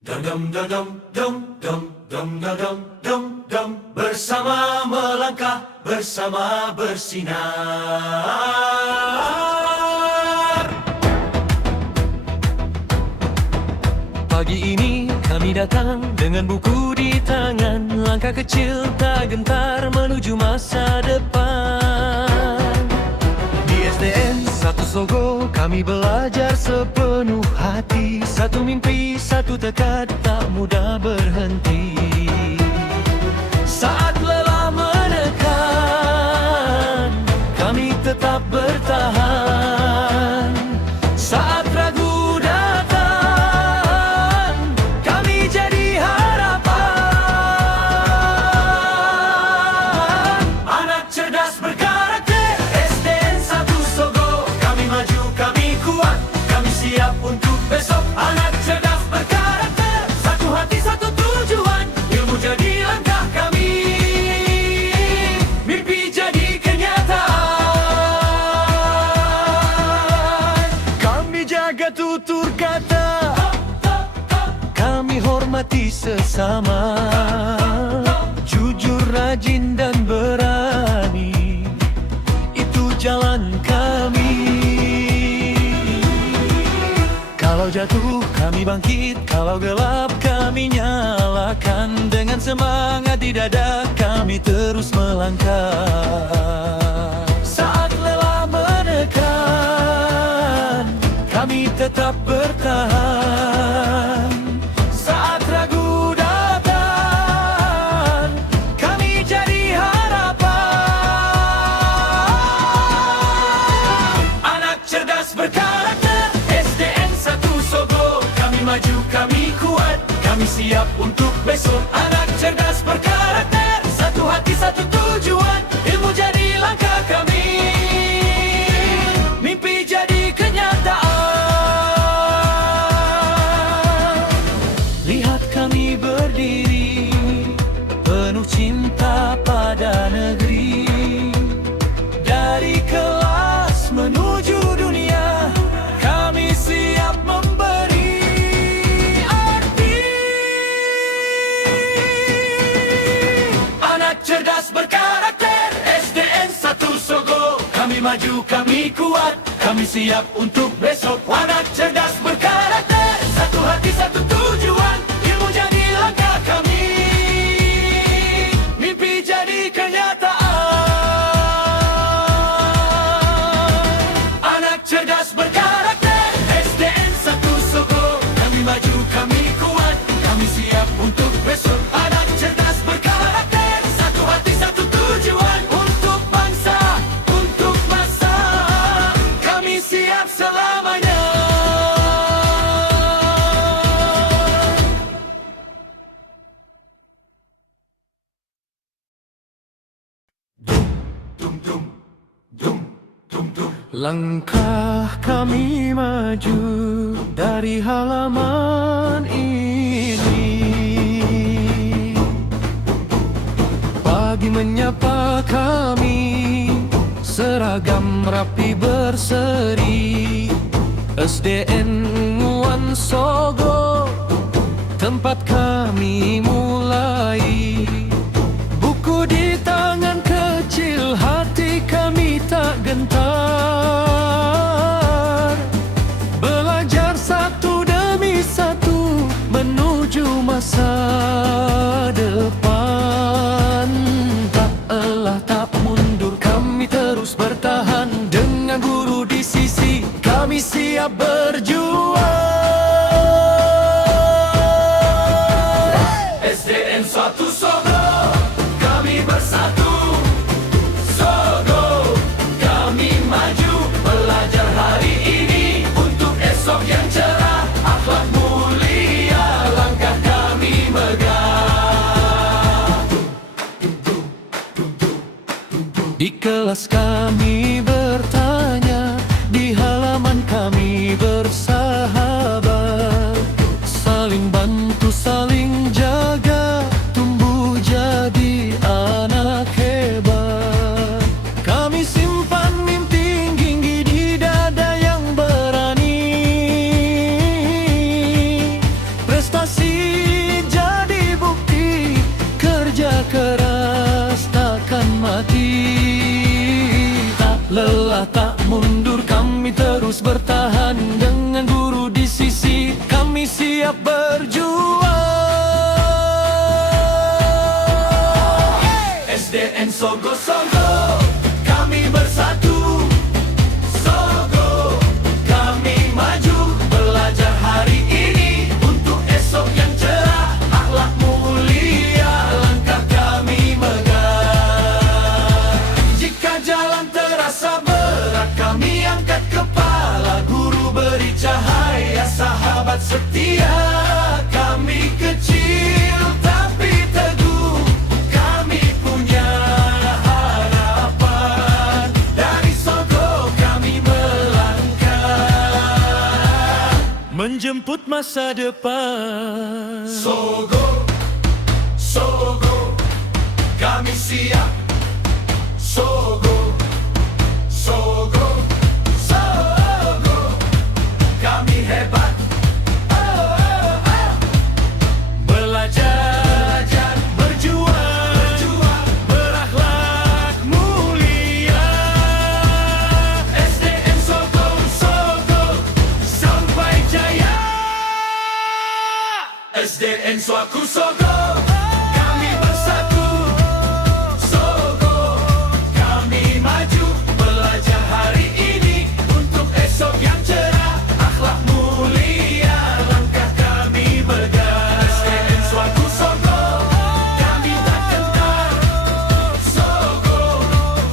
Dum dum dum dum dum dum dum dum dum dum bersama melangkah bersama bersinar. Pagi ini kami datang dengan buku di tangan, langkah kecil tak gentar menuju masa depan. Di SDN 1 Sogo kami belajar sepenuh hati, satu mimpi, satu tekad tak mudah berhenti. Saat lelah menekan, kami tetap bertahan. Saat ragu datang, kami jadi harapan. Anak cerdas berkarakter SDN 1 Sogo, kami maju, kami kuat, kami siap untuk besok. Anak cerdas berkarakter, satu hati, satu tujuan, ilmu jadi langkah kami, mimpi jadi kenyataan. Kami jaga tutur kata, kami hormati sesama, jujur, rajin dan berani, itu jalan kami. Kalau jatuh kami bangkit, kalau gelap kami nyalakan. Dengan semangat di dada kami terus melangkah. Saat lelah menekan, kami tetap bertahan. Saat ragu datang, kami jadi harapan. Anak cerdas berkarakter SDN 1 Sogo, kami maju, kami kuat, kami siap untuk besok. Anak cerdas berkarakter, satu hati, satu tujuan, ilmu jadi langkah kami, mimpi jadi kenyataan. Lihat kami berdiri, penuh cinta pada negeri. Dari kelas menuju dunia, kami siap memberi arti. Anak cerdas berkarakter SDN 1 Sogo, kami maju, kami kuat, kami siap untuk besok. Anak cerdas berkarakter, satu hati, satu tujuan, ilmu jadi langkah kami, mimpi jadi kenyataan. Anak cerdas berkarakter SDN 1 Sogo, kami maju, kami kuat, kami siap untuk besok. Anak cerdas berkarakter, satu hati, satu tujuan, untuk bangsa, untuk masa, kami siap selamanya. Langkah kami maju dari halaman ini. Pagi menyapa kami, seragam rapi berseri. SDN 1 Sogo, tempat kami mulai. Buku di tangan kecil, hati kami tak gentar. Belajar satu demi satu menuju masa depan. Tak elah tak mundur, kami terus bertahan. Dengan guru di sisi, kami siap berjuang. SDN 1 Sogo, kami bersatu. Sogo, kami maju, belajar hari ini untuk esok yang cerah. Akhlak mulia, langkah kami megah. Di kelas kami bertanya, di halaman kami bersahabat. Saling bantu, saling jaga, tumbuh jadi anak hebat. Kami simpan mimpi tinggi di dada yang berani. Prestasi siap berjuang. SDN Sogo-Sogo, kami bersatu. Sogo, kami maju. Belajar hari ini untuk esok yang cerah. Akhlak mulia, langkah kami megah. Jika jalan terasa berat, kami angkat kepala. Guru beri cahaya, sahabat setia. Kami kecil tapi teguh. Kami punya harapan. Dari Sogo kami melangkah Menjemput masa depan. Sogo, Sogo, kami siap. Sogo, Sogo, Sogo, kami hebat. Belajar, berjuang, berakhlak mulia. SDN Sogo-Sogo sampai jaya. SDN Sogo, kami bersatu. Sogo, kami maju. Belajar hari ini untuk esok yang cerah. Akhlak mulia, langkah kami megah. SDN Sogo, kami tak gentar. Sogo,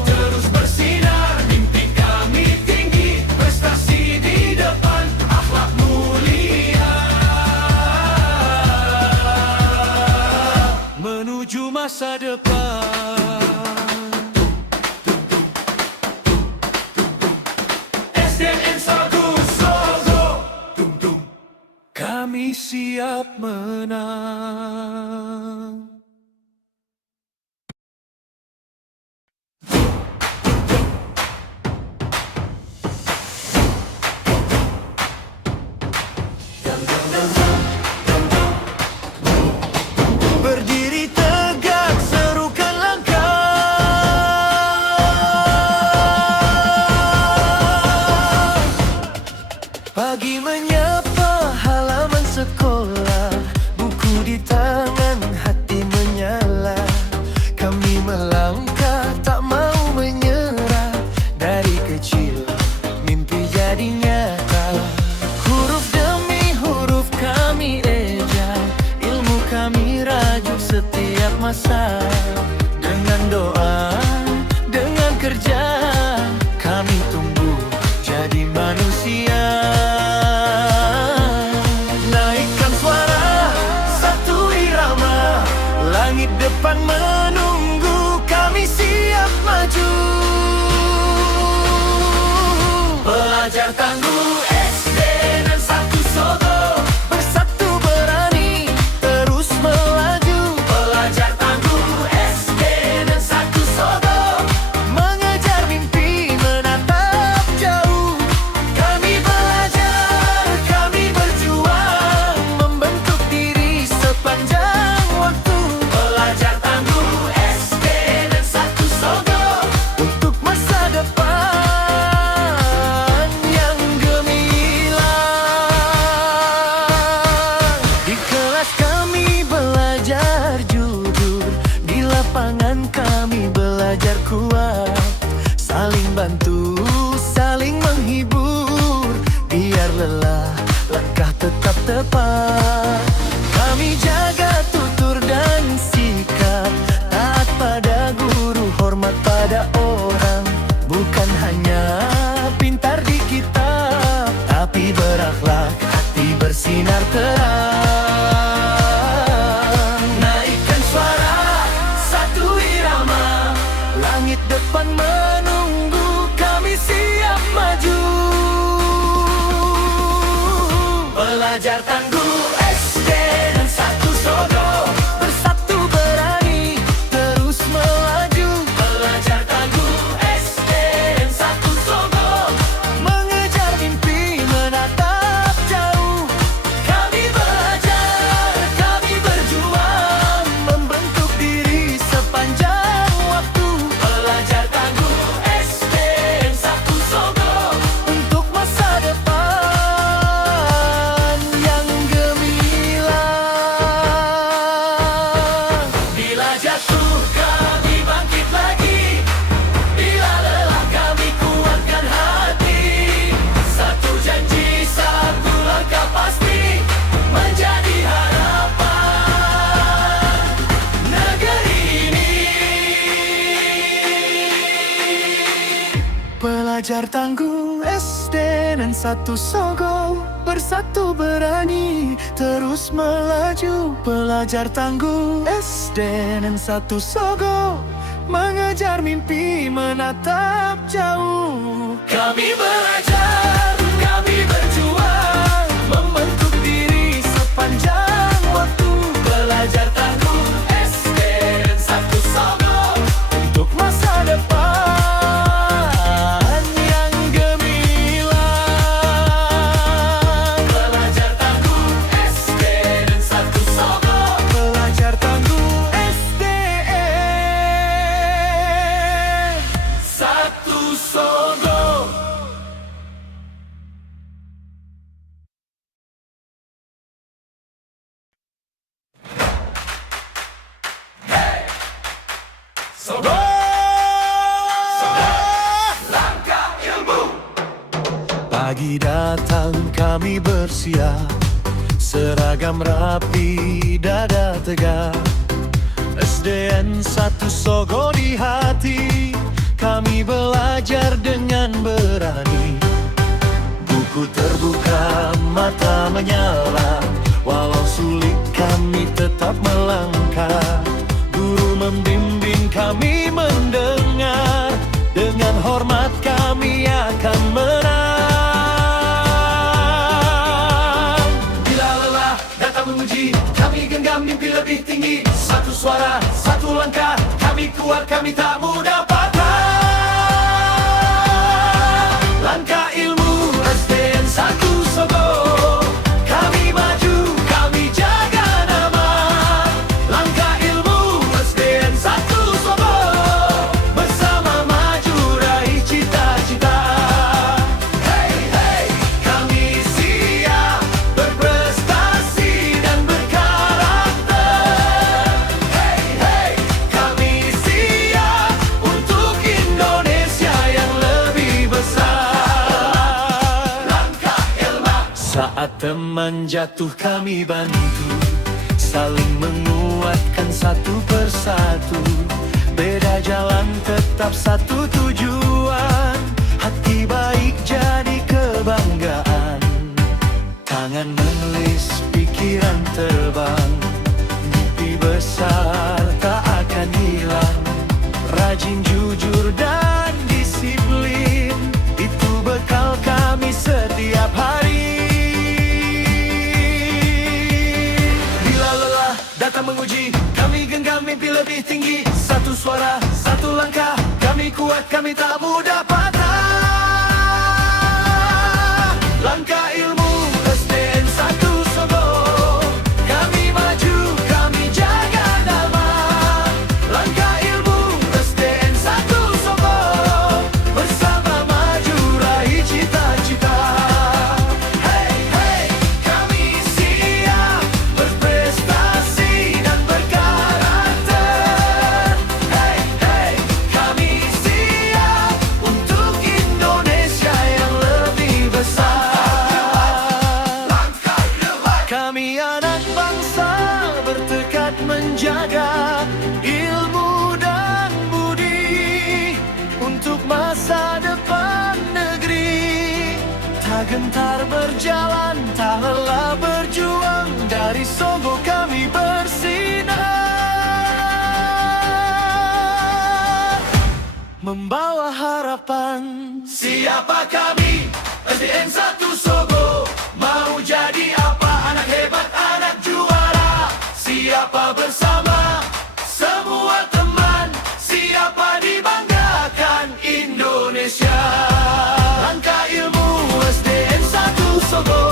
terus bersinar. Mimpi kami tinggi, prestasi di depan. Akhlak mulia Menuju masa depan. SDN Sogo-Sogo, Kami siap menang. Berdiri tegak, serukan langkah. Pagi menyapa halaman sekolah, buku di tangan, hati menyala. Kami melangkah, tak mau menyerah. Dari kecil, mimpi jadi nyata. Huruf demi huruf kami eja, ilmu kami rajut setiap masa. Dengan doa, dengan kerja, kami tumbuh jadi manusia. Naikkan suara, satu irama. Langit depan menunggu, kami siap maju. Pelajar tangguh SD dan satu Sogo. Bersatu berani, terus melaju. Pelajar tangguh SD dan satu Sogo. Mengejar mimpi, menatap jauh. Kami belajar, kami berjuang, membentuk diri sepanjang waktu. Pelajar tangguh SD dan satu Sogo. Untuk masa depan yang gemilang. Di kelas kami belajar jujur, di lapangan kami belajar kuat. Saling bantu, saling menghibur, biar lelah, langkah tetap tepat. Kami jaga tutur dan sikap, taat pada guru, hormat pada orang. Bukan hanya pintar di kitab, tapi berakhlak, hati bersinar terang. Naikkan suara, satu irama. Langit depan menunggu, kami siap maju. Belajar tangguh Belajar tangguh SD dan satu Sogo, bersatu berani terus melaju. Belajar tangguh SD dan satu Sogo, mengejar mimpi menatap jauh. Kami belajar, kami berjuang, membentuk diri sepanjang waktu. Belajar tangguh SD dan satu Sogo, untuk masa depan yang gemilang. Belajar tangguh SD dan satu Sogo, belajar tangguh SDN satu Sogo. Sogo! Langkah ilmu. Pagi datang kami bersiap, seragam rapi, dada tegak. SDN satu Sogo di hati, kami belajar dengan berani. Buku terbuka, mata menyala, walau sulit kami tetap melangkah. Guru membimbing, kami mendengar, dengan hormat kami akan menang. Bila lelah datang menguji, kami genggam mimpi lebih tinggi. Satu suara, satu langkah, kami kuat, kami tak mudah patah. Langkah ilmu SDN satu Sogo, kami maju, kami jaga nama. Langkah ilmu SDN satu Sogo, bersama maju raih cita-cita. Hey hey, kami siap berprestasi dan berkarakter. Hey hey, kami siap untuk Indonesia yang lebih besar. Langkah ilmu. Saat teman jatuh kami bantu, saling menguatkan satu persatu. Beda jalan tetap satu tujuan, hati baik jadi kebanggaan. Tangan menulis, pikiran terbang, mimpi besar tak akan hilang. Rajin, jujur dan disiplin, itu bekal kami setiap hari. Bila lelah datang menguji, kami genggam mimpi lebih tinggi. Satu suara, satu langkah, kami kuat, kami tak mudah patah. Langkah ilmu SDN satu Sogo, kami maju, kami jaga nama. Langkah ilmu SDN satu Sogo, bersama maju raih cita-cita. Hey hey, kami siap berprestasi dan berkarakter. Hey hey, kami siap untuk Indonesia yang lebih besar. Kami anak bangsa bertekad menjaga ilmu dan budi untuk masa depan negeri. Tak gentar berjalan, tak lelah berjuang, dari Sogo kami bersinar, membawa harapan. Siapa kami? SDN satu Sogo. Mau jadi apa? Anak hebat, anak juara. Siapa bersama semua teman? Siapa dibanggakan Indonesia? Langkah ilmu SDN satu Sogo,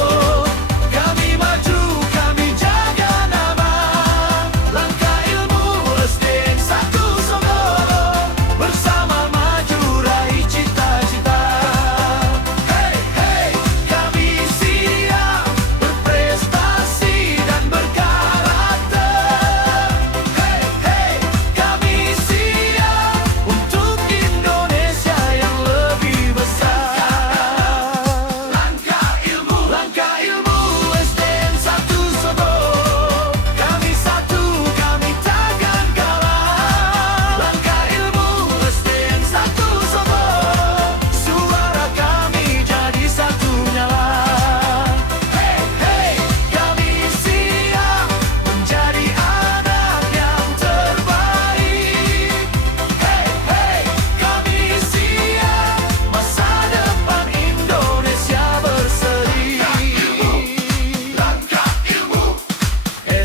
kami maju, kami jaga nama. Langkah ilmu SDN satu Sogo, bersama maju raih cita-cita. Hey hey, kami siap berprestasi dan berkarakter.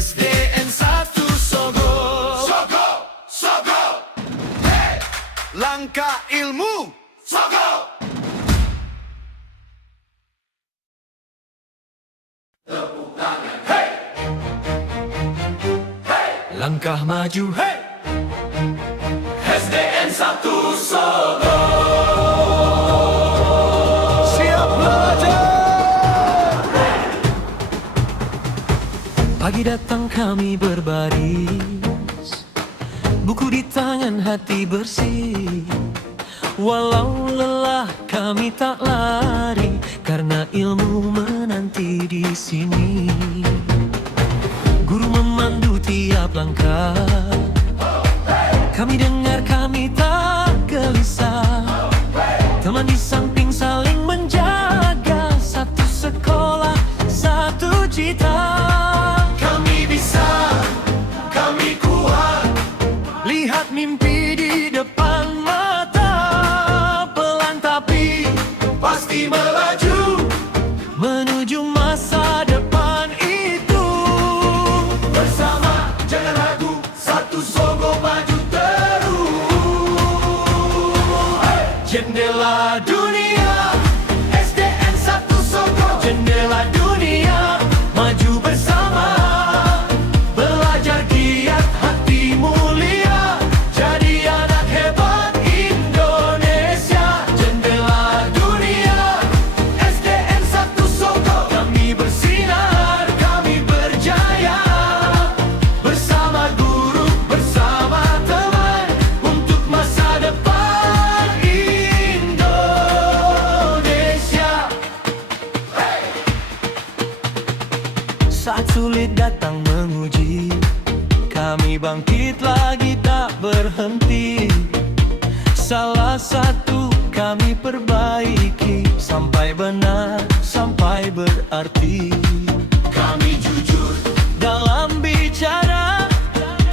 SDN 1 Sogo. Sogo, Sogo, hey! Langkah ilmu, Sogo. Langkah maju, hey! SDN 1 Sogo. Siap belajar. Pagi datang kami berbaris, buku di tangan, hati bersih. Walau lelah kami tak lari, karena ilmu menanti di sini. Guru memandu tiap langkah, kami dengar, kami tak gelisah. Teman di samping saling menjaga, satu sekolah, satu cita. Kami bisa, kami kuat. Lihat mimpi di depan mata, pelan tapi Pasti melaju, menuju masa depan itu. bersama jangan ragu, 1 Sogo maju terus. Jendela dunia, SDN 1 Sogo. Jendela dunia, maju bersama. Belajar giat, hati mulia, jadi anak hebat Indonesia. Jendela dunia, SDN 1 Sogo. Kami bersinar, kami berjaya. Bersama guru, bersama teman, untuk masa depan Indonesia. Saat sulit datang menguji, kami bangkit lagi tak berhenti. Salah satu kami perbaiki, sampai benar, sampai berarti. Kami jujur, Dalam bicara,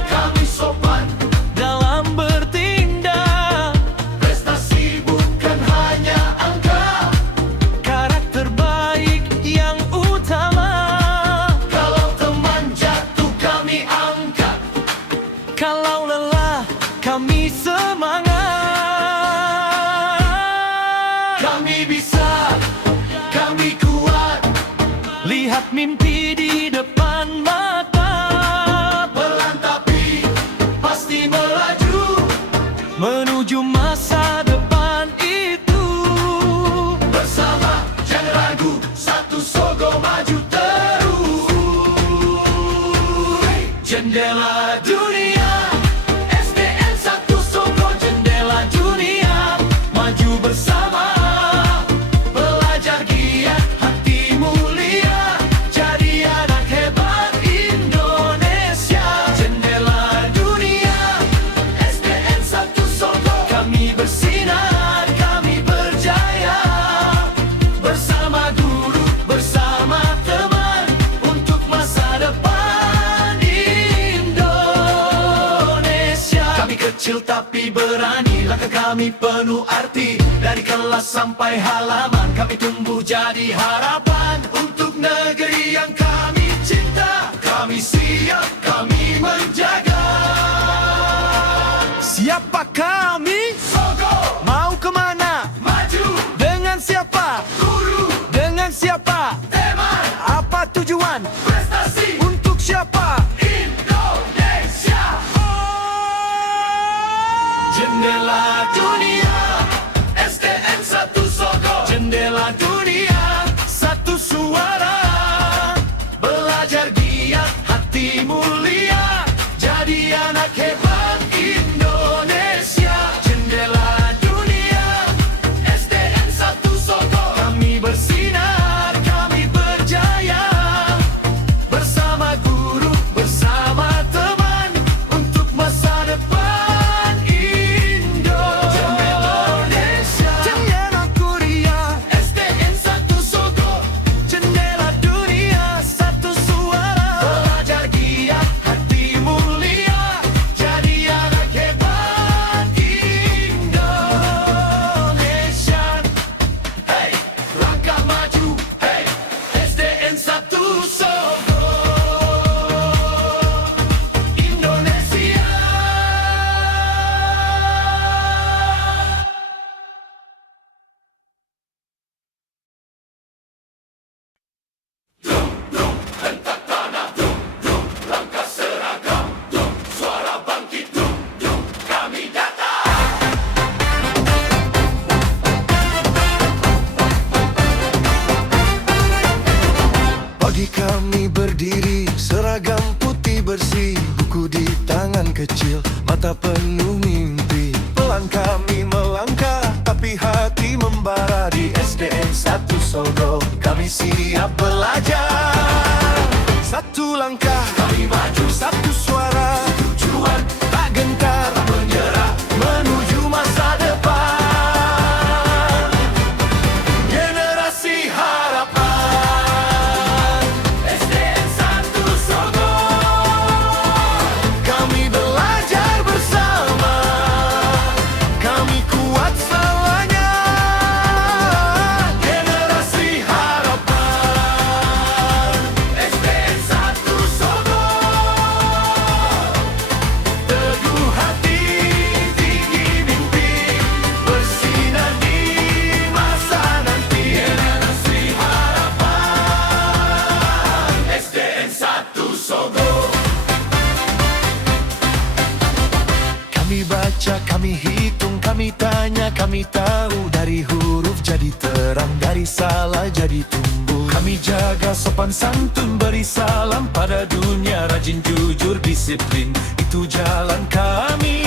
kami sopan. dalam bertindak, Prestasi bukan hanya angka. karakter baik yang utama. Kalau teman jatuh, kami angkat. Kalau lelah, kami semangat. Kami bisa, kami kuat. Lihat mimpi di depan mata, Pelan tapi pasti melaju. menuju masa depan itu. Bersama jangan ragu, 1 Sogo maju terus. Jendela dunia, SDN 1 Sogo. Jendela dunia, maju bersama. Belajar giat, hati mulia, jadi anak hebat Indonesia. Jendela dunia, SDN 1 Sogo. Kami bersinar, kami berjaya. Bersama guru, bersama teman, untuk masa depan Indonesia. Kami kecil tapi berani, langkah kami penuh arti. Dari kelas sampai halaman, kami tumbuh jadi harapan untuk negeri yang kami cinta. Kami siap, kami menjaga. Siapa kami? Sogo, Mau kemana? maju, Dengan siapa? guru, Dengan siapa? teman, Apa tujuan? prestasi Untuk siapa? Indonesia. Jendela dunia, SDN 1 Sogo. Jendela dunia, satu suara. Belajar giat, hati mulia, kecil, mata penuh mimpi. Pelan kami melangkah, tapi hati membara. Di SDN 1 Sogo, kami siap belajar. Satu langkah, kami maju. Satu suara, tujuan, tak gentar, tak menyerah, menuju masa depan. Generasi harapan, SDN 1 Sogo. Kami belajar bersama, kami kuat selamanya. Generasi harapan, SDN 1 Sogo. Teguh hati, tinggi mimpi, bersinar di masa nanti. Generasi harapan, SDN 1 Sogo. Kami baca, kami hitung, kami tanya, kami tahu. Dari huruf jadi terang, dari salah jadi tumbuh. Kami jaga sopan santun, beri salam pada dunia. Rajin, jujur, disiplin, itu jalan kami.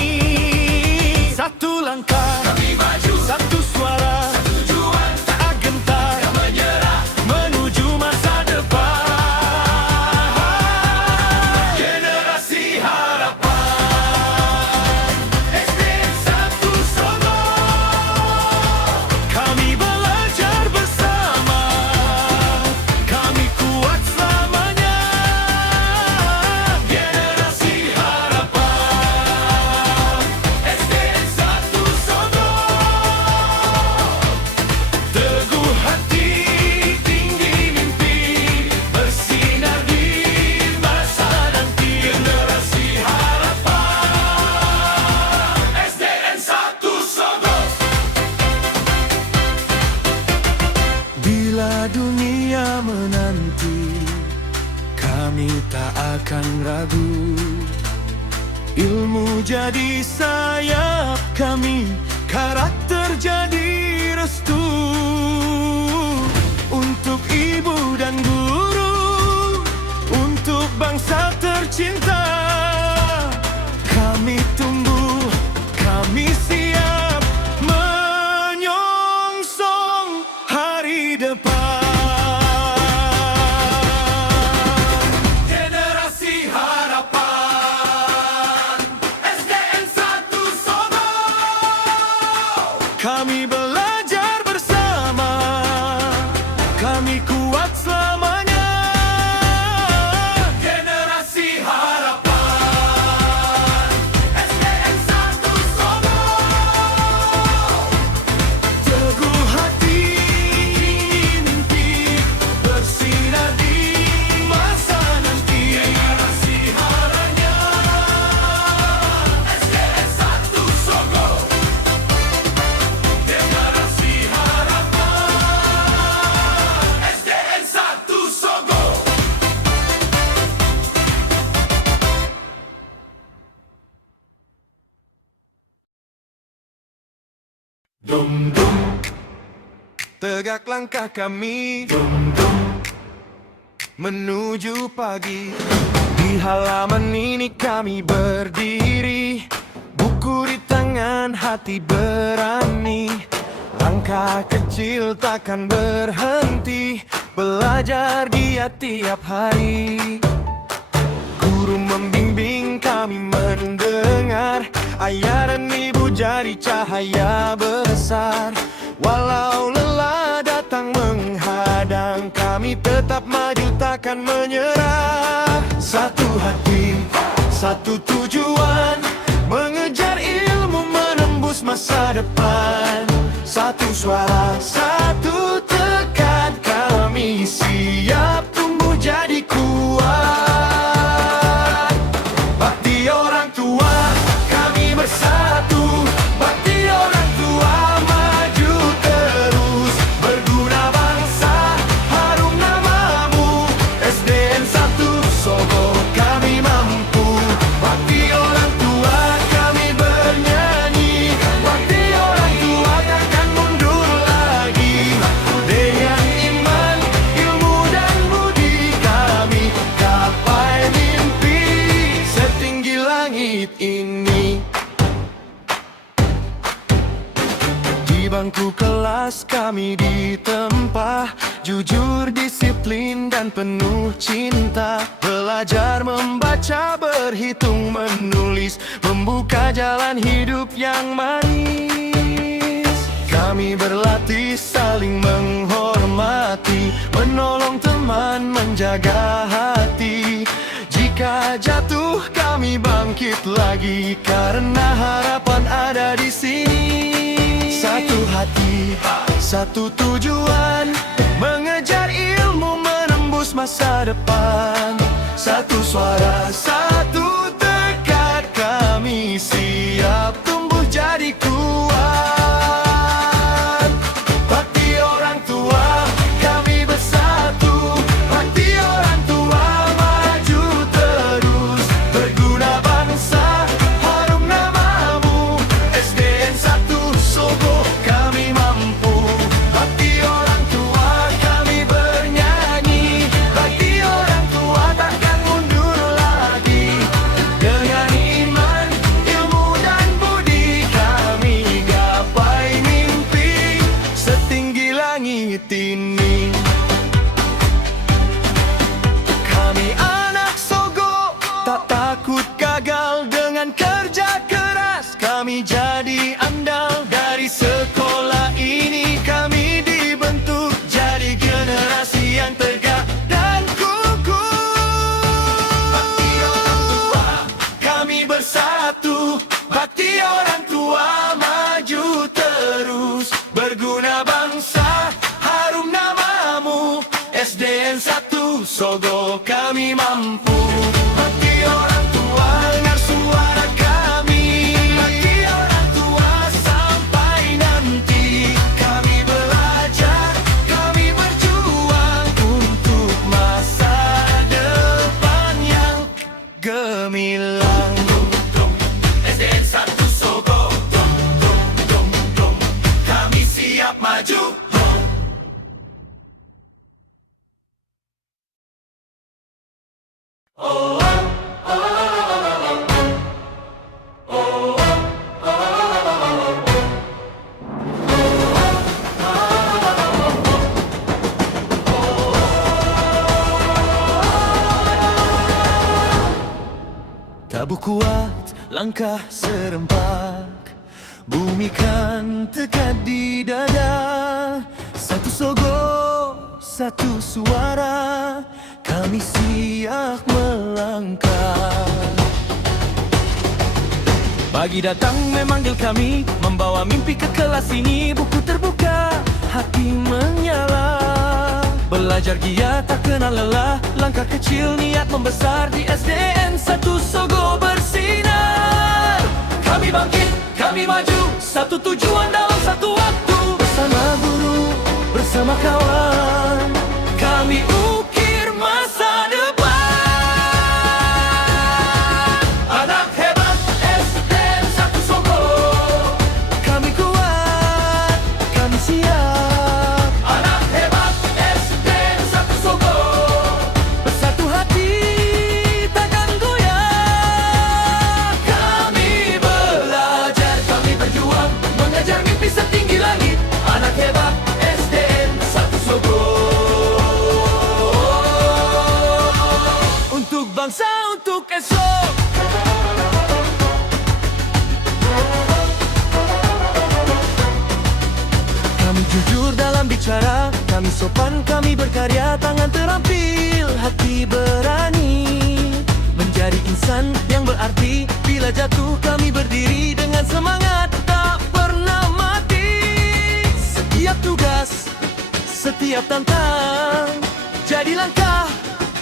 Satu langkah, kami maju. Satu suara, satu tujuan, tak gentar, tak menyerah, menuju masa depan. Generasi harapan, SDN 1 Sogo. Kami belajar bersama, kami kuat selamanya. Generasi harapan, SDN 1 Sogo. Teguh hati, tinggi mimpi, bersinar di masa nanti. Generasi harapan, SDN 1 Sogo. Bila dunia menanti, kami tak akan ragu. Ilmu jadi sayap kami, karakter jadi restu. Untuk ibu dan guru, untuk bangsa tercinta, kami tumbuh, kami siap menyongsong hari depan. Generasi harapan, SDN 1 Sogo. Kami belajar bersama, kami kuat selamanya. Generasi harapan, SDN 1 Sogo. Teguh hati, tinggi mimpi, bersinar di masa nanti. Generasi harapan, SDN 1 Sogo. Generasi harapan, SDN 1 Sogo. Dum dum, tegak langkah kami. Dum dum, menuju pagi. Di halaman ini kami berdiri, buku di tangan, hati berani. Langkah kecil takkan berhenti, belajar dia tiap hari. Guru membimbing, kami mendengar. Ayah dan ibu jadi cahaya besar. Walau lelah datang menghadang, kami tetap maju takkan menyerah. Satu hati, satu tujuan, mengejar ilmu menembus masa depan. Satu suara, satu tekad, kami siap tumbuh jadi kuat. Bakti orang tua, kami bersatu. Bakti orang tua, maju terus. Berguna bangsa, harum namamu. SDN 1 Sogo, kami mampu. Bakti orang tua, kami bernyanyi. Bakti orang tua, takkan mundur lagi. bangku kelas kami ditempa, jujur, disiplin, dan penuh cinta. Belajar membaca, berhitung, menulis, membuka jalan hidup yang manis. Kami berlatih saling menghormati, menolong teman, menjaga hati. Jika jatuh kami bangkit lagi, karena harapan ada di sini. Satu hati, satu tujuan, mengejar ilmu, menembus masa depan. Satu suara, satu tekad, kami siap tumbuh jadi kuat. Bakti orang tua, kami bersatu. Bakti orang tua, maju terus. Berguna bangsa, harum namamu. SDN 1 Sogo, kami mampu. Bakti orang tua, kami bernyanyi. Bakti orang tua, takkan mundur lagi. Dengan iman, ilmu, dan budi, kami gapai mimpi setinggi langit ini. Kami anak Sogo, tak takut gagal. Dengan kerja keras kami jadi andal. Dari sekolah ini kami dibentuk jadi generasi yang tegak dan kukuh. Bakti orang tua, kami bersatu. Bakti orang tua, maju terus. Berguna bangsa, harum namamu. SDN 1 Sogo, kami mampu. Bakti orang tua, dengar suara kami. Bakti orang tua, sampai nanti. Kami belajar, kami berjuang untuk masa depan yang gemilang. SDN 1 Sogo, kami siap maju. Tabu kuat, langkah serempak, bumi kan tegak di dada. Satu Sogo, satu suara, kami siap melangkah. Pagi datang memanggil kami, membawa mimpi ke kelas ini. Buku terbuka, hati menyala. Belajar giat tak kenal lelah, langkah kecil niat membesar. Di SDN 1 Sogo bersinar. Kami bangkit, kami maju, satu tujuan dalam satu waktu. Bersama guru, bersama kawan, kami ukir masa depan. Anak hebat SDN 1 Sogo, kami kuat, kami siap. Anak hebat SDN 1 Sogo, bersatu hati takkan goyah. Kami belajar, kami berjuang, mengejar mimpi setinggi langit. Anak hebat SDN 1 Sogo, untuk bangsa, untuk esok. Kami jujur dalam bicara, kami sopan, kami berkarya. Tangan terampil, hati berani, menjadi insan yang berarti. Bila jatuh kami berdiri dengan semangat tak pernah mati. Setiap tugas, setiap tantang, jadi langkah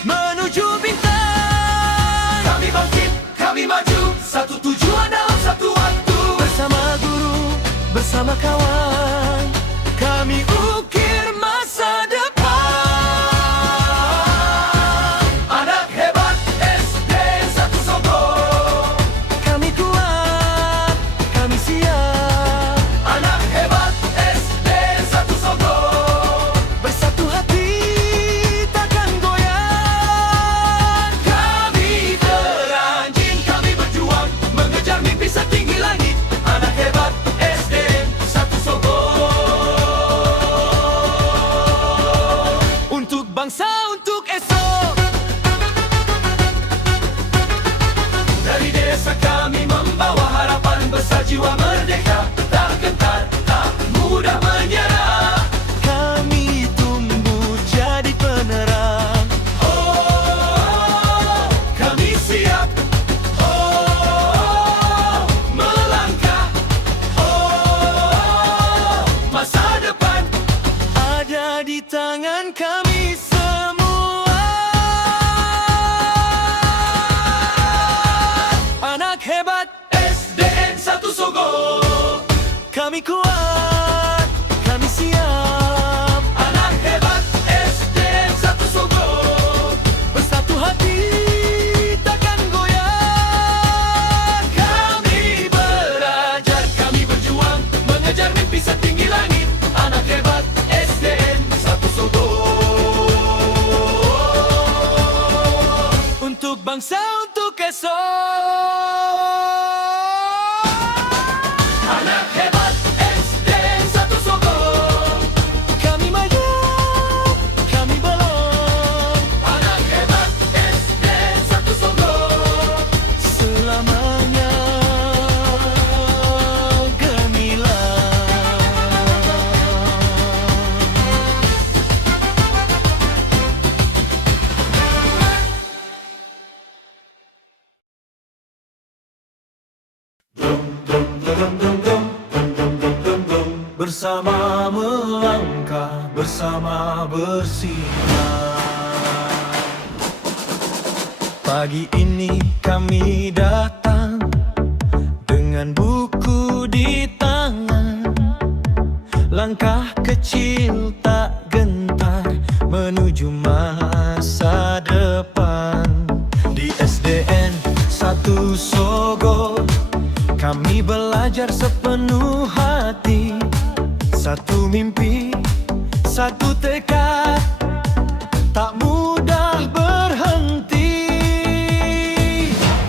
menuju bintang. Kami bangkit, kami maju, satu tujuan dalam satu waktu. Bersama guru, bersama kawan, kami ukir masa depan. Anak hebat SDN 1 Sogo, kami kuat, kami siap. Anak hebat SDN 1 Sogo, bersatu hati takkan goyah. Kami terajin, kami berjuang, mengejar mimpi setinggi langit. Anak hebat SDN 1 Sogo. Sogo. Kami kuat, kami siap. Anak hebat SDN 1 Sogo. Bersatu hati takkan goyah. Kami belajar, kami berjuang, mengejar mimpi setinggi langit. Anak hebat SDN 1 Sogo. Untuk bangsa, untuk esok. Anak hebat SDN 1 Sogo. Kami maju, kami belum. Anak hebat SDN 1 Sogo. Selamanya gemilang. Bersama melangkah, bersama bersinar. Pagi ini kami datang dengan buku di tangan. Langkah kecil tak gentar menuju masa depan. Di SDN 1 Sogo kami belajar sepenuh hati. Satu mimpi, satu tekad, tak mudah berhenti.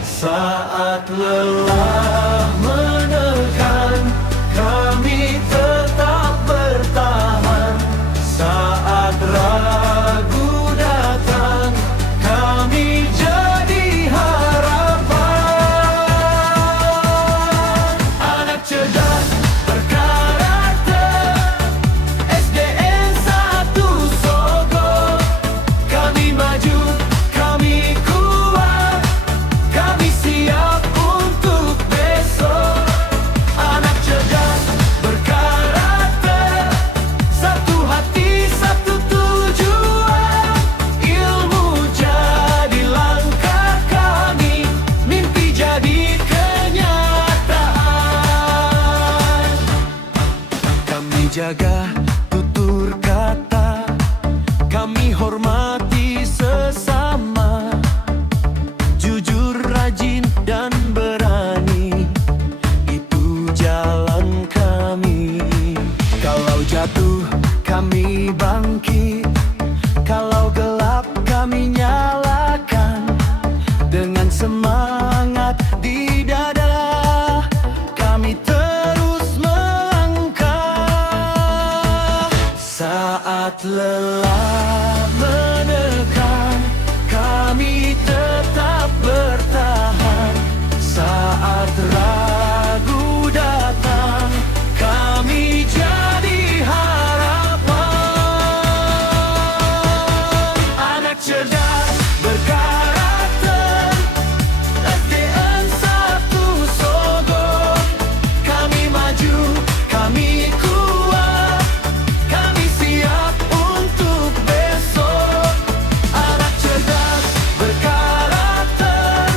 Saat lelah menekan, kami tetap bertahan. Saat ragu datang, kami jadi harapan. Anak cerdas berkarakter SDN 1 Sogo. Kami maju, kami kuat, kami siap untuk besok. Anak cerdas berkarakter, satu hati, satu tujuan. Ilmu jadi langkah kami, mimpi jadi kenyataan. Kami jaga tutur kata, kami hormati sesama. Jujur, rajin, dan berani, itu jalan kami. Kalau jatuh, kami bangkit. Kalau gelap, kami nyalakan. Dengan semangat di dada, kami terus melangkah. Saat lelah menekan, kami tetap bertahan. Saat ragu datang, kami jadi harapan. Anak cerdas berkarakter SDN 1 Sogo. Kami maju, kami kuat, kami siap untuk besok. Anak cerdas berkarakter,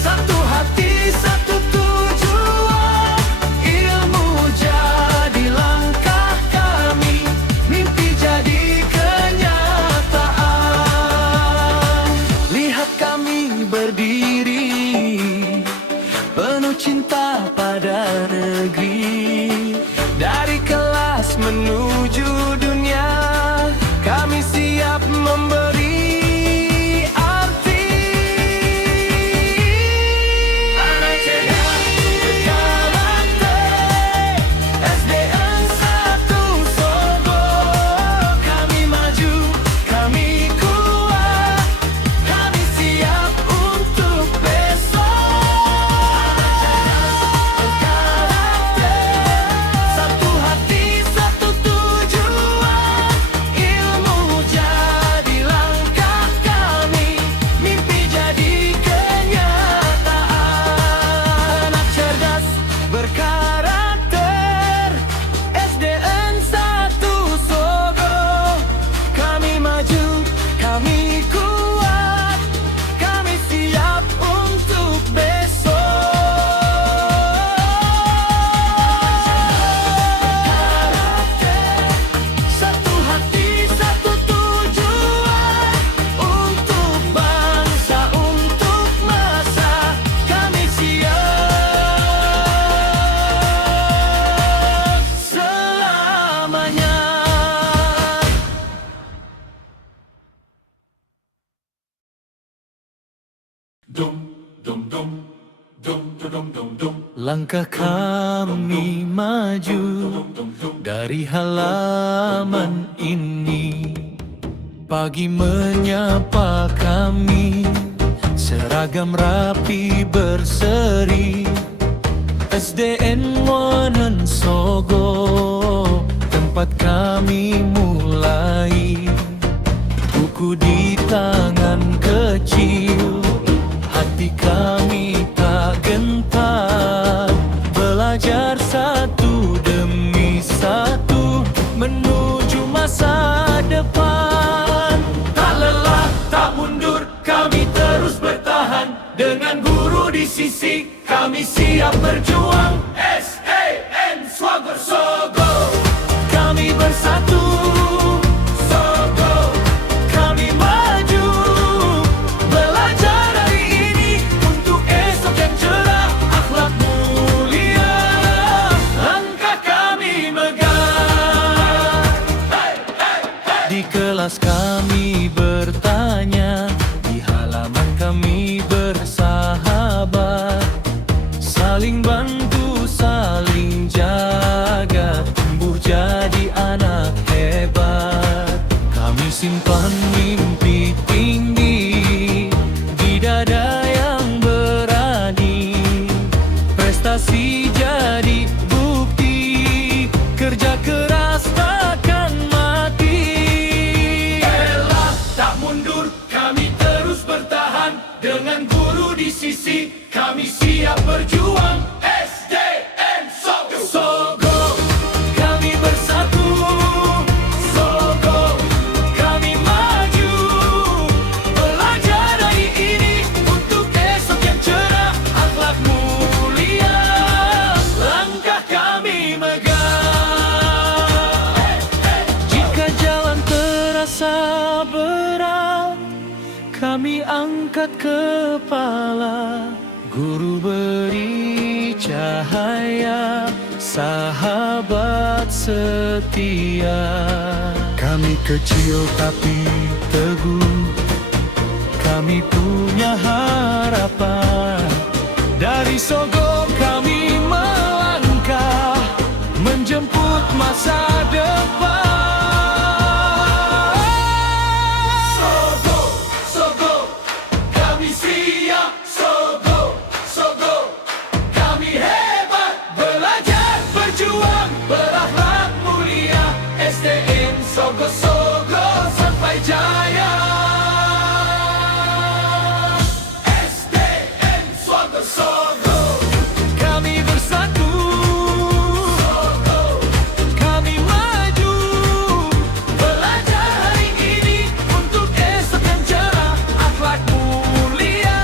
satu hati, satu tujuan. Ilmu jadi langkah kami, mimpi jadi kenyataan. Lihat kami berdiri, penuh cinta pada negeri. Dari kelas menuju dunia, kami siap memberi arti. Anak cerdas berkarakter SDN 1 Sogo. Kami maju, kami kuat, kami siap untuk besok. Anak cerdas berkarakter Langkah kami maju dari halaman ini. Pagi menyapa kami, seragam rapi berseri. SDN Wonosogo, tempat kami mulai. Buku di tangan kecil, hati kami tak gentar. Belajar satu demi satu menuju masa depan. Tak lelah, tak mundur, kami terus bertahan. Dengan guru di sisi, kami siap berjuang. SDN Wonosogo, Kami bersatu, Sogo. kami maju. Belajar hari ini untuk esok yang cerah, akhlak mulia. Langkah kami megah. Di kelas kami bertanya, di halaman kami bersahabat. Saling bantu, saling jaga, tumbuh jadi anak hebat. Kami simpan mimpi tinggi di dada yang berani. Prestasi jadi bukti, kerja keras takkan mati. Elah, tak mundur, kami terus bertahan. Dengan guru di sisi, kami siap berjuang. SDN Wonosogo, Kami bersatu, Sogo. kami maju. Belajar hari ini untuk esok yang cerah, akhlak mulia. Langkah kami megah. Jika jalan terasa berat, kami angkat kepala. Guru beri cahaya, sahabat setia. Kami kecil tapi teguh, Kami punya harapan. Dari Sogo kami melangkah, menjemput masa depan. Sogo, Sogo, kami siap. Sogo, Sogo, kami hebat. Belajar, berjuang, berakhlak mulia. SDN Wonosogo sampai jaya. SDN Wonosogo, Kami bersatu, kami maju. Belajar hari ini untuk esok yang cerah, akhlak mulia.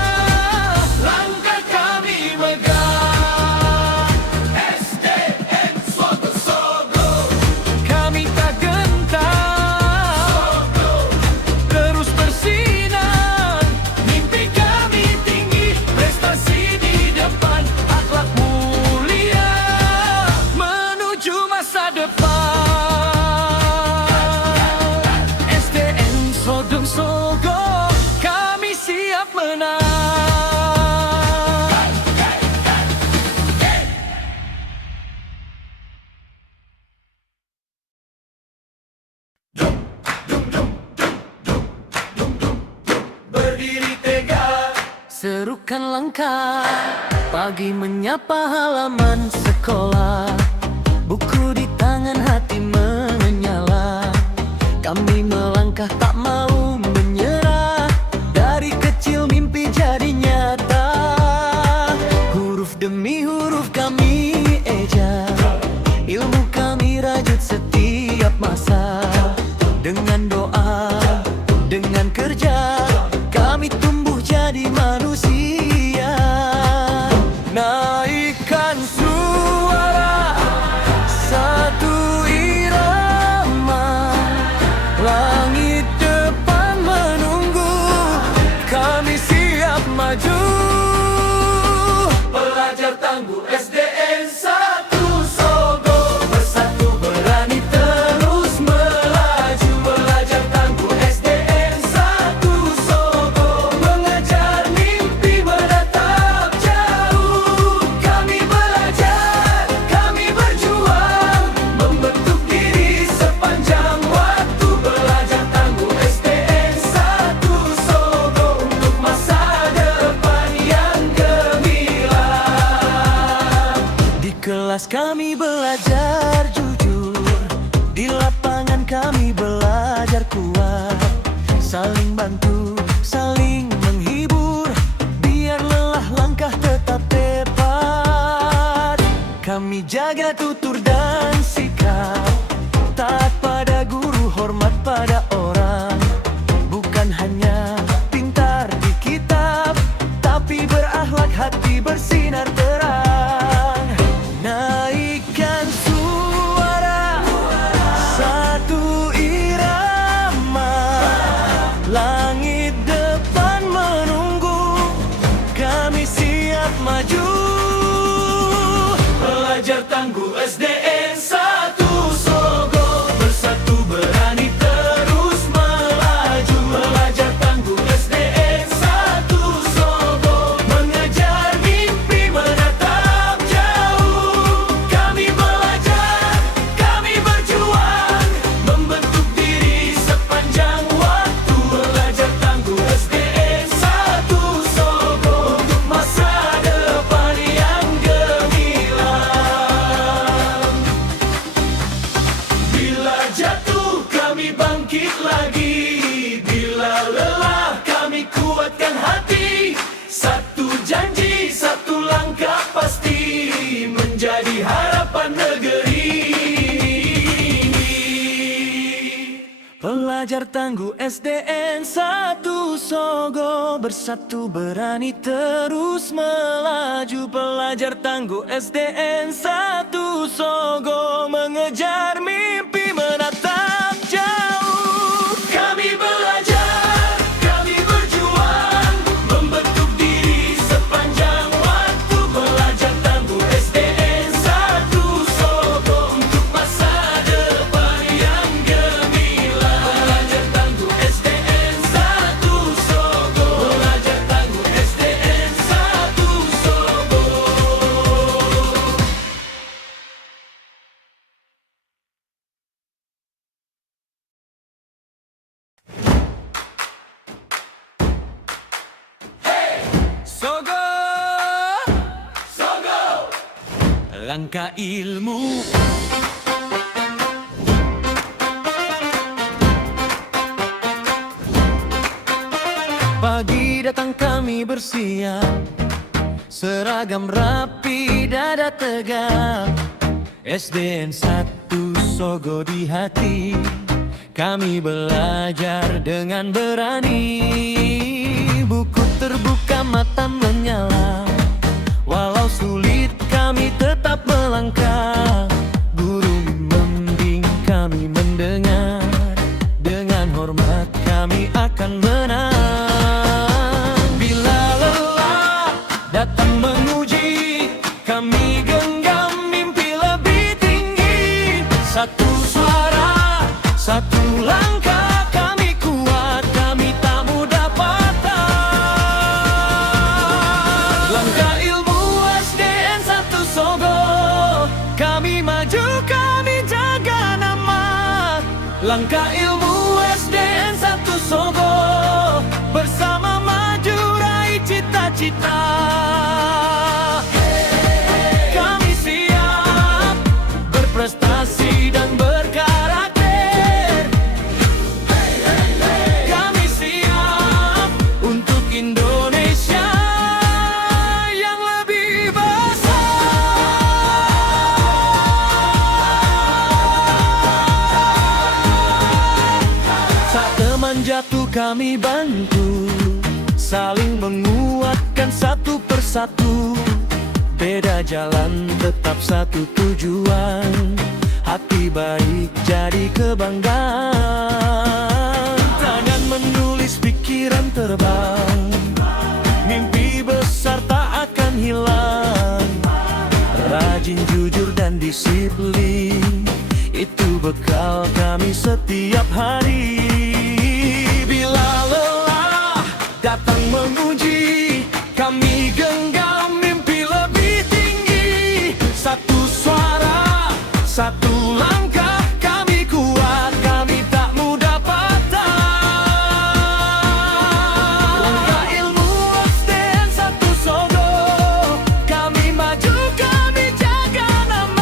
Langkah kami megah. SDN Wonosogo, Kami tak gentar, terus bersinar. Mimpi kami tinggi, prestasi di depan, akhlak mulia menuju masa depan. SDN Wonosogo, kami siap menang. berdiri tegak. Serukan langkah, pagi menyapa halaman sekolah. Buku di tangan, hati menyala. Kami melangkah tak mau menyerah. Dari kecil mimpi jadi nyata. Huruf demi huruf kami eja. Ilmu kami rajut setiap masa. Dengan doa, dengan kerja, kami tumbuh jadi manusia. Naikkan suara, satu irama. Langit depan menunggu, kami siap maju. Pelajar tangguh SDN 1 Sogo, bersatu berani terus melaju. Pelajar tangguh SDN 1 Sogo, mengejar mimpi menatap jauh. kelas kami belajar jujur, di lapangan kami belajar kuat, saling bantu, saling menghibur, biar lelah langkah tetap tepat. Kami jaga tutur dan sikap, taat pada guru, hormat pada orang. Bukan hanya pintar di kitab, tapi berakhlak, hati bersinar terang. Naikkan suara, satu irama, langit depan menunggu, kami siap maju. Pelajar tangguh SDN 1 Sogo, bersatu berani terus melaju. Pelajar tangguh SDN 1 Sogo, mengejar mimpi menatap jauh. Kami belajar, kami berjuang, membentuk diri sepanjang waktu. Pelajar tangguh SDN 1 Sogo, untuk masa depan yang gemilang. Bila jatuh kami bangkit lagi, bila lelah kami kuatkan hati. Satu janji, satu langkah pasti, menjadi harapan negeri ini. Pelajar tangguh SDN 1 Sogo, bersatu berani terus melaju. Pelajar tangguh SDN 1 Sogo, mengejar mimpi menatap jauh. Kami belajar, kami berjuang, membentuk diri sepanjang waktu. Pelajar tangguh SDN 1 Sogo, untuk masa depan yang gemilang. Pelajar tangguh SDN 1 Sogo, pelajar tangguh SDN 1 Sogo. Sogo, Sogo, langkah ilmu. Pagi datang kami bersiap, seragam rapi, dada tegak. SDN 1 Sogo di hati, kami belajar dengan berani. Buku terbuka, mata menyala, walau sulit kami tetap melangkah. Guru membimbing, kami mendengar, dengan hormat kami akan menang. Bila lelah datang menguji, kami genggam mimpi lebih tinggi. Satu suara, satu langkah, kami kuat, kami tak mudah patah. Langkah ilmu SDN 1 Sogo, kami maju, kami jaga nama. Langkah ilmu SDN 1 Sogo, bersama maju raih cita-cita. Kami siap berprestasi dan berkarakter. Kami siap untuk Indonesia yang lebih besar. Saat teman jatuh kami bantu, saling menguatkan satu persatu. Beda jalan tetap satu tujuan, hati baik jadi kebanggaan. Tangan menulis, pikiran terbang, mimpi besar tak akan hilang. Rajin, jujur dan disiplin, itu bekal kami setiap hari. Bila lelah datang menguji, kami genggam mimpi lebih tinggi. Satu suara, satu langkah, kami kuat, kami tak mudah patah. Langkah ilmu SDN 1 Sogo, kami maju, kami jaga nama.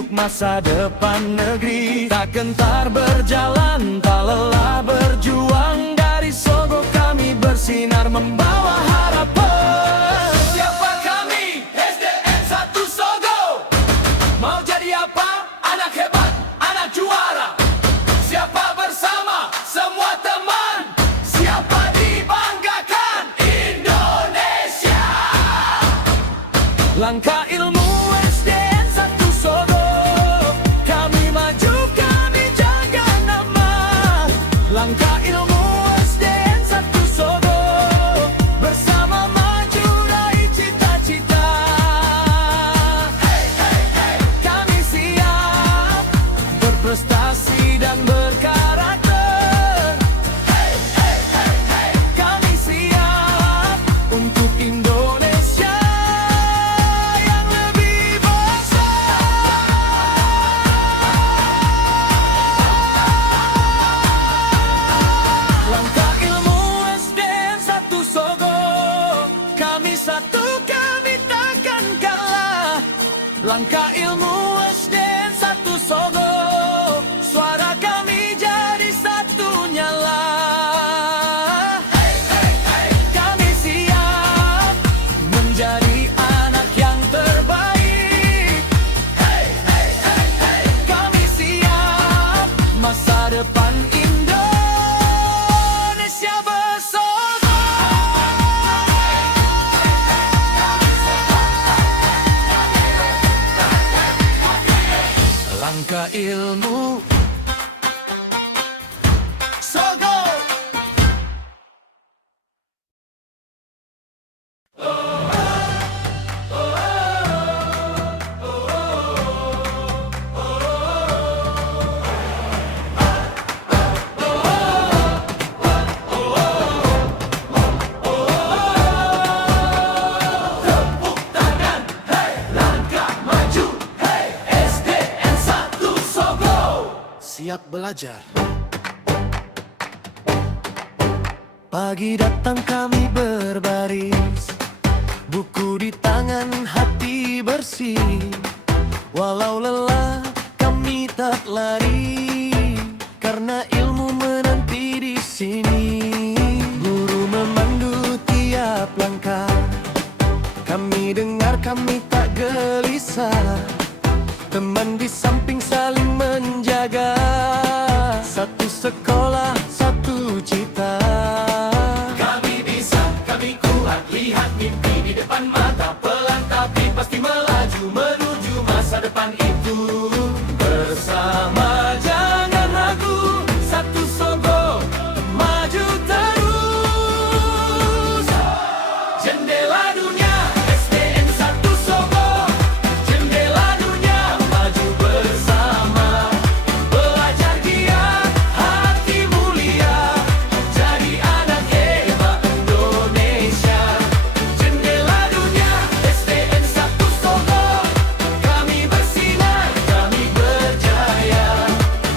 untuk masa depan negeri. Tak gentar berjalan, tak lelah berjuang. Dari Sogo kami bersinar membawa harapan. Siapa kami? SDN 1 Sogo. Mau jadi apa? Anak hebat, anak juara. Siapa bersama semua teman? Siapa dibanggakan? Indonesia. Langkah ilmu SDN 1 Sogo, kami maju, kami jaga nama. Langkah ilmu SDN 1 Sogo, bersama maju raih cita-cita. Kami siap berprestasi dan berkarakter. Kami siap untuk Indonesia yang lebih besar. Langkah ilmu SDN 1 Sogo, kami satu, kami takkan kalah. Langkah ilmu SDN 1 Sogo, suara kami jadi satu nyala. Kami siap menjadi anak yang terbaik. Kami siap masa depan Indonesia bersogo. Langkah ilmu Sogo. Langkah maju, hey SDN 1 Sogo. Siap belajar. Pagi datang kami berbaris, buku di tangan, hati bersih. Walau lelah kami tak lari, karena ilmu menanti di sini. Guru memandu tiap langkah, kami dengar, kami tak gelisah. Teman di samping saling menjaga, satu sekolah, satu cita. Kami bisa, kami kuat, lihat mimpi di depan mata. Pelan tapi pasti melaju menuju masa depan itu. Bersama jangan ragu, 1 Sogo, maju terus. Jendela dunia, SDN 1 Sogo. Jendela dunia, maju bersama. Belajar giat, hati mulia. Jadi anak hebat Indonesia. Jendela dunia, SDN 1 Sogo. Kami bersinar, kami berjaya.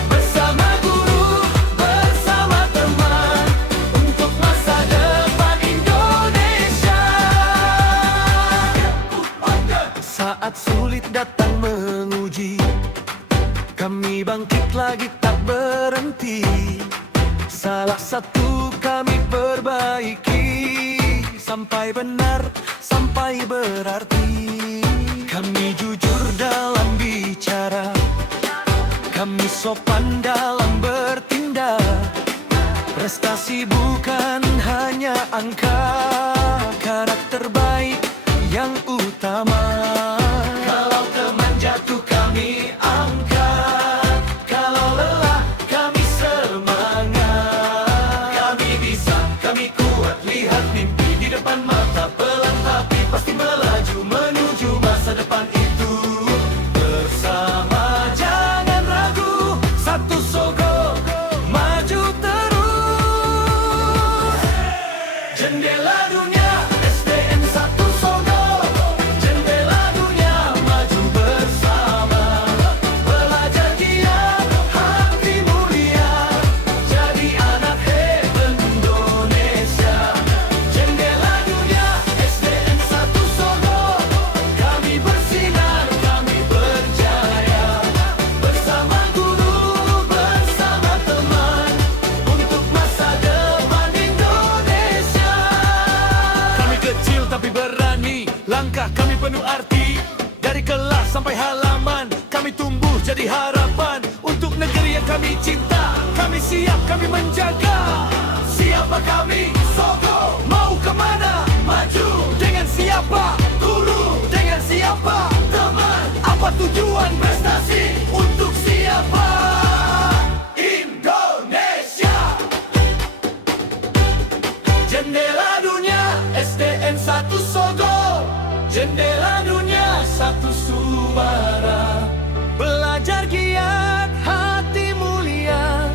Bersama guru, bersama teman. Untuk masa depan Indonesia. Saat sulit datang menguji, kami bangkit lagi tak berhenti. Salah satu kami perbaiki, sampai benar, sampai berarti. Kami jujur dalam bicara, kami sopan dalam bertindak. Prestasi bukan hanya angka, karakter baik yang utama. Kalau teman jatuh kami angkat, kalau lelah kami semangat. Kami bisa, kami kuat, lihat mimpi di depan mata. Pelan tapi pasti melaju menuju masa depan itu. Bersama jangan ragu, 1 Sogo, maju terus. Jendela sampai halaman. Kami tumbuh jadi harapan untuk negeri yang kami cinta. Kami siap, kami menjaga. Siapa kami? Sogo. Mau kemana? Maju. Dengan siapa? Guru. Dengan siapa? Teman. Apa tujuan Prestasi untuk siapa? Indonesia. Jendela dunia SDN 1 Sogo. Jendela dunia 1 Subara. Belajar giat, hati mulia,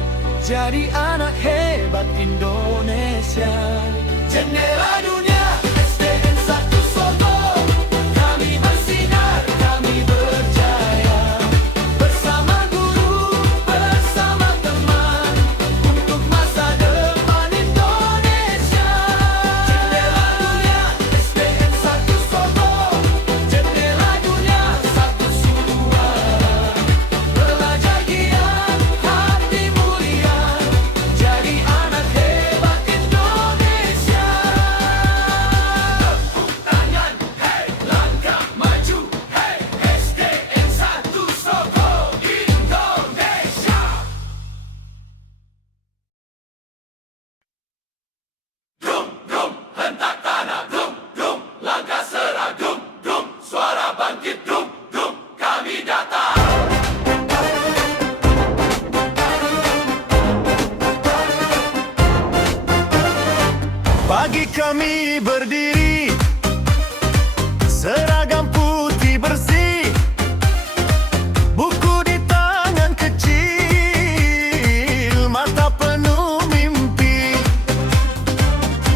jadi anak hebat Indonesia. Jendela dunia SDN 1 Sogo. Kami bersinar, kami berjaya. Bersama guru, bersama teman, untuk masa depan Indonesia. Jendela dunia SDN 1 Sogo. Jendela dunia 1 Suara. Belajar giat, hati mulia, jadi anak hebat Indonesia. Tepuk tangan, hey, langkah maju, hey, SDN 1 Sogo, Indonesia. Drum, drum, hentak tanah, drum, drum, langkah serah, drum, drum, suara bangkit, drum, drum, kami datang. Pagi kami berdiri, seragam putih bersih, buku di tangan kecil, mata penuh mimpi.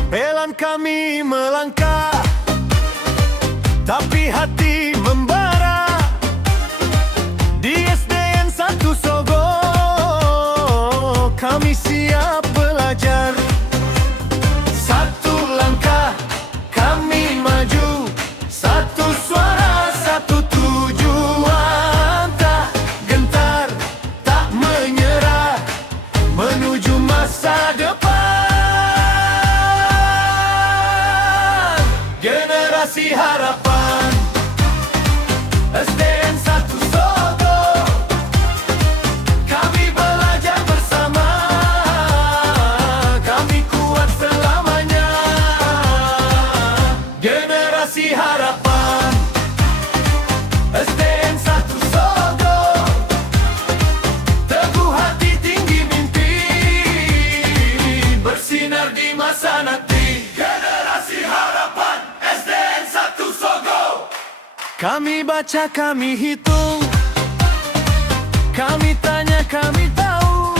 Pelan kami melangkah, tapi hati membara. Di SDN 1 Sogo, kami siap belajar. Satu langkah kami maju, satu suara, satu tujuan. Tak gentar, tak menyerah, menuju masa depan. Generasi harapan SDN 1 Sogo. Kami belajar bersama, kami kuat selamanya. Generasi harapan SDN 1 Sogo. Teguh hati, tinggi mimpi, bersinar di masa nanti. Generasi harapan SDN 1 Sogo. Kami baca, kami hitung, kami tanya, kami tahu.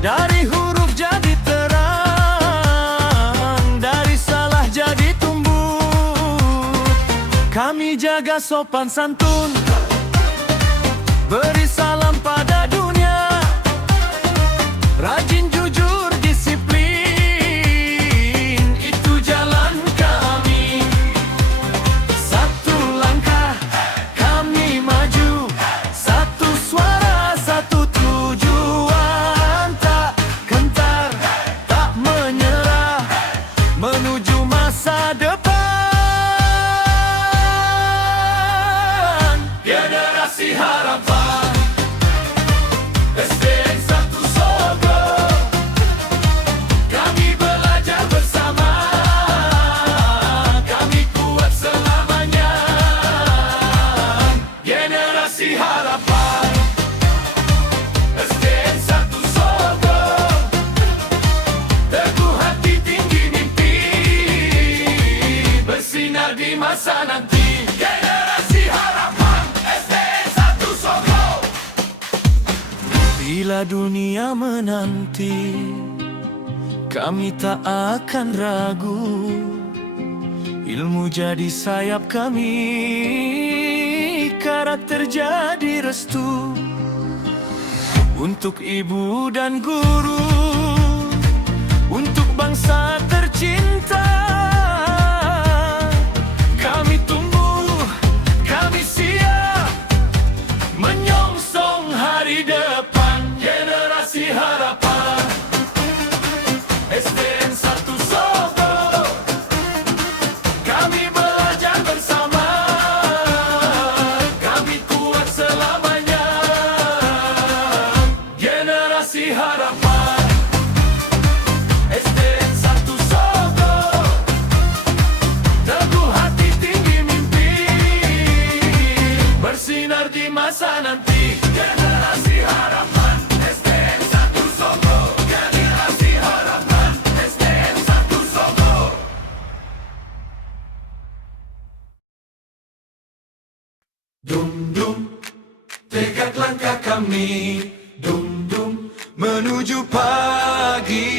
Dari huruf jadi terang, dari salah jadi tumbuh. Kami jaga sopan santun, beri salam pada dunia. Rajin, jujur, disiplin, itu jalan kami. Satu langkah kami maju, satu suara, satu tujuan. Tak gentar, tak menyerah, menuju masa depan. Generasi harapan SDN 1 Sogo. Kami belajar bersama, kami kuat selamanya. Generasi harapan SDN 1 Sogo. Teguh hati, tinggi mimpi, bersinar di masa nanti. Generasi harapan SDN 1 Sogo. Bila dunia menanti, kami tak akan ragu. Ilmu jadi sayap kami, karakter jadi restu. Untuk ibu dan guru, untuk bangsa tercinta. Kami tumbuh, kami siap, menyongsong hari depan. Generasi harapan SDN 1 Sogo. Kami belajar bersama, generasi harapan. SDN 1 Sogo, teguh hati tinggi mimpi, bersinar di masa nanti. Generasi harapan, SDN 1 Sogo. Generasi harapan, SDN 1 Sogo. Dum dum, tegak langkah kami, dum dum, menuju pagi.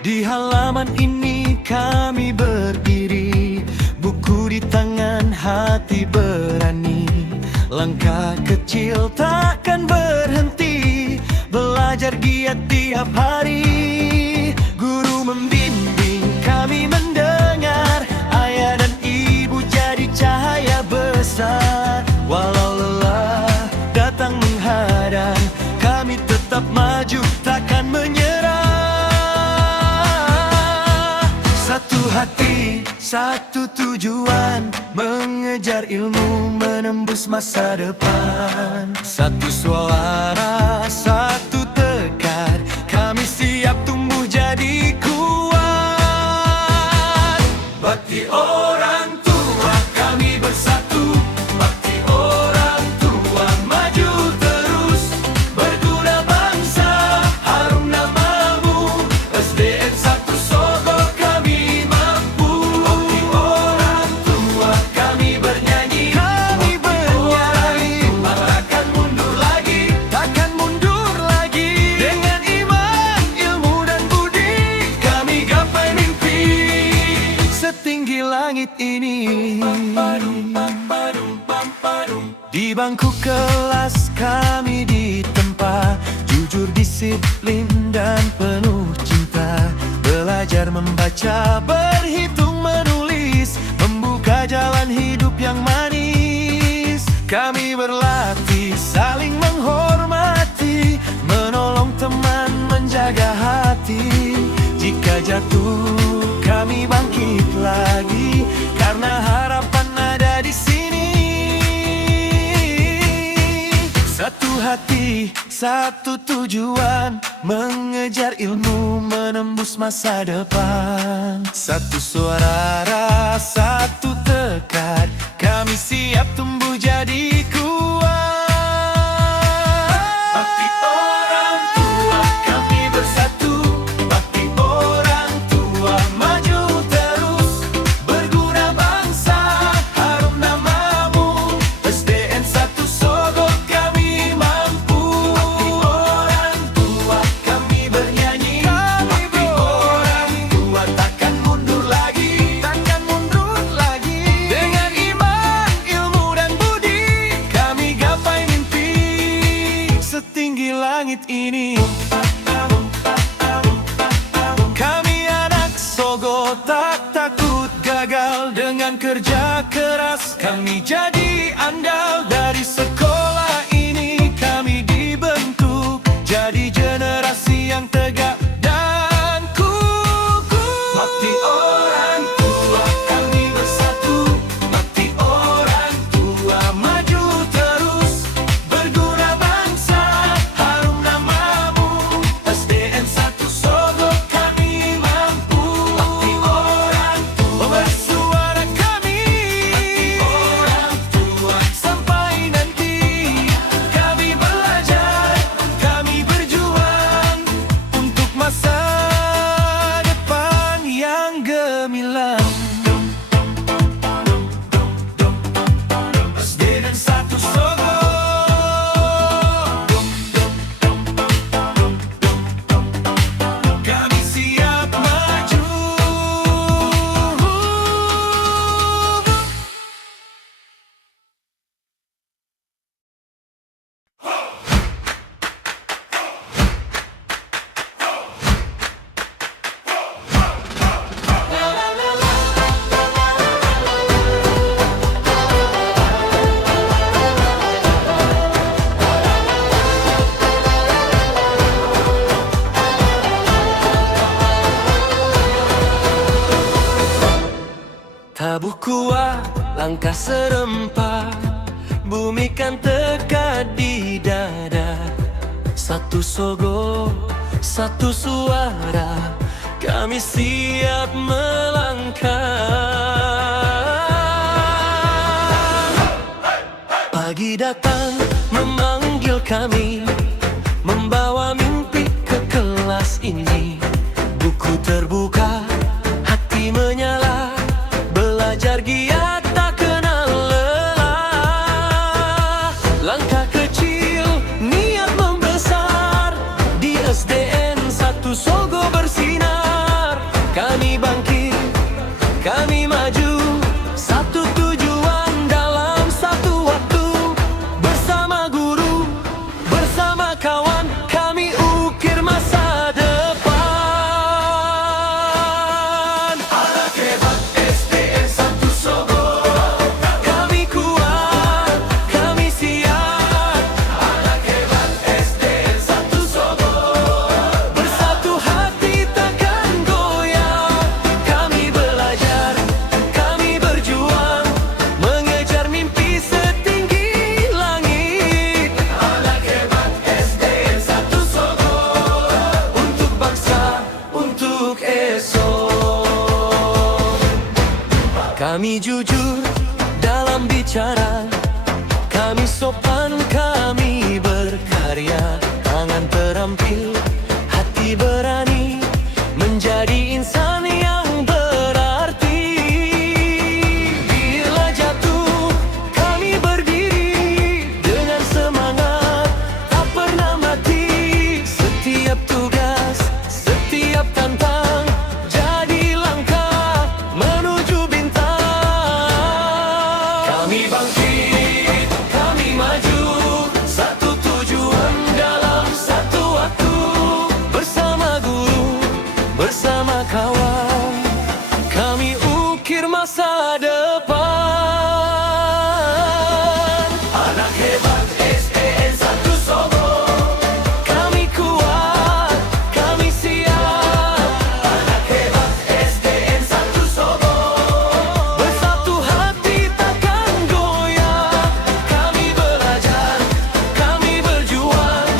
Di halaman ini kami berdiri, buku di tangan, hati berani. Langkah kecil takkan berhenti, belajar giat tiap hari. Guru membimbing, kami mendengar, ayah dan ibu jadi cahaya besar. Walau lelah datang menghadang, kami tetap maju, takkan menyerah. Satu hati, satu tujuan, mengejar ilmu, menembus masa depan. Satu suara, satu tekad, kami siap tumbuh jadi kuat. Bakti orang tua kami bersatu, bakti orang tua maju terus, berguna bangsa, harum namamu, SDN 1 Sogo kami mampu. Bakti orang tua kami bernyanyi, Kami bernyanyi, takkan mundur lagi, takkan mundur lagi. Dengan iman, ilmu dan budi, kami gapai mimpi. setinggi langit ini. Di bangku kelas kami ditempa, jujur, disiplin, dan penuh cinta. Belajar membaca, berhitung, menulis, membuka jalan hidup yang manis. Kami berlatih, saling menghormati, menolong teman, menjaga hati. Jika jatuh, kami bangkit lagi, karena harapan ada di sini. Satu hati, satu tujuan, mengejar ilmu, menembus masa depan. Satu suara, satu tekad, kami siap tumbuh jadi kuat. Bakti orang tua kami bersatu, bakti orang tua maju terus, berguna bangsa, harum namamu, SDN 1 Sogo kami mampu. Bakti orang tua kami bernyanyi, bakti orang tua takkan mundur lagi, Takkan mundur lagi. dengan iman, ilmu dan budi, kami gapai mimpi. Setinggi langit ini, kami anak Sogo tak takut gagal. Dengan kerja keras kami jadi andal. Dari sekolah ini kami dibentuk, jadi generasi yang tegak dan kukuh. Bakti orang tua kami bersatu, bakti orang tua maju terus, berguna bangsa, harum namamu, SDN 1 Sogo kami mampu. Bakti orang tua bersuara kami, bakti orang tua sampai nanti. Kami belajar, kami berjuang, Untuk masa depan yang gemilang. SDN 1 Sogo. Kami siap maju. Tabuh kuat, langkah serempak, bumi kan tekad di dada. Satu Sogo, satu suara, kami siap melangkah. Pagi datang memanggil kami, membawa mimpi ke kelas ini. Buku terbuka, hati menyala, belajar giat tak kenal lelah. Langkah kecil, niat membesar, di SDN 1 Sogo bersinar. Kami bangkit, kami maju, satu tujuan dalam satu waktu. Bersama guru, bersama kawan, kami ukir masa depan. Anak hebat SDN 1 Sogo, Kami kuat, kami siap, anak hebat SDN 1 Sogo, bersatu hati takkan goyah. Kami belajar, kami berjuang, mengejar mimpi setinggi langit. anak hebat SDN 1 Sogo, Untuk bangsa, untuk esok. Kami jujur dalam bicara, kami sopan, kami berkarya. Tangan terampil, hati berani, menjadi insan yang berarti. Bila jatuh, kami berdiri dengan semangat, tak pernah mati. Setiap tugas, setiap tantang, jadi langkah menuju bintang. Kami bangkit, kami maju, satu tujuan dalam satu waktu. Bersama guru, bersama kawan, kami ukir masa depan. anak hebat SDN 1 Sogo, Kami kuat, kami siap, anak hebat SDN 1 Sogo, bersatu hati takkan goyah. Kami belajar, kami berjuang,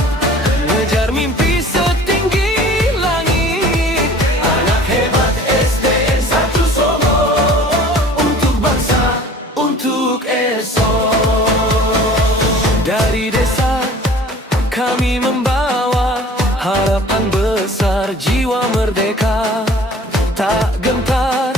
mengejar mimpi setinggi langit. anak hebat SDN 1 Sogo, Untuk bangsa, untuk esok. Dari desa kami membawa harapan besar, jiwa merdeka tak gentar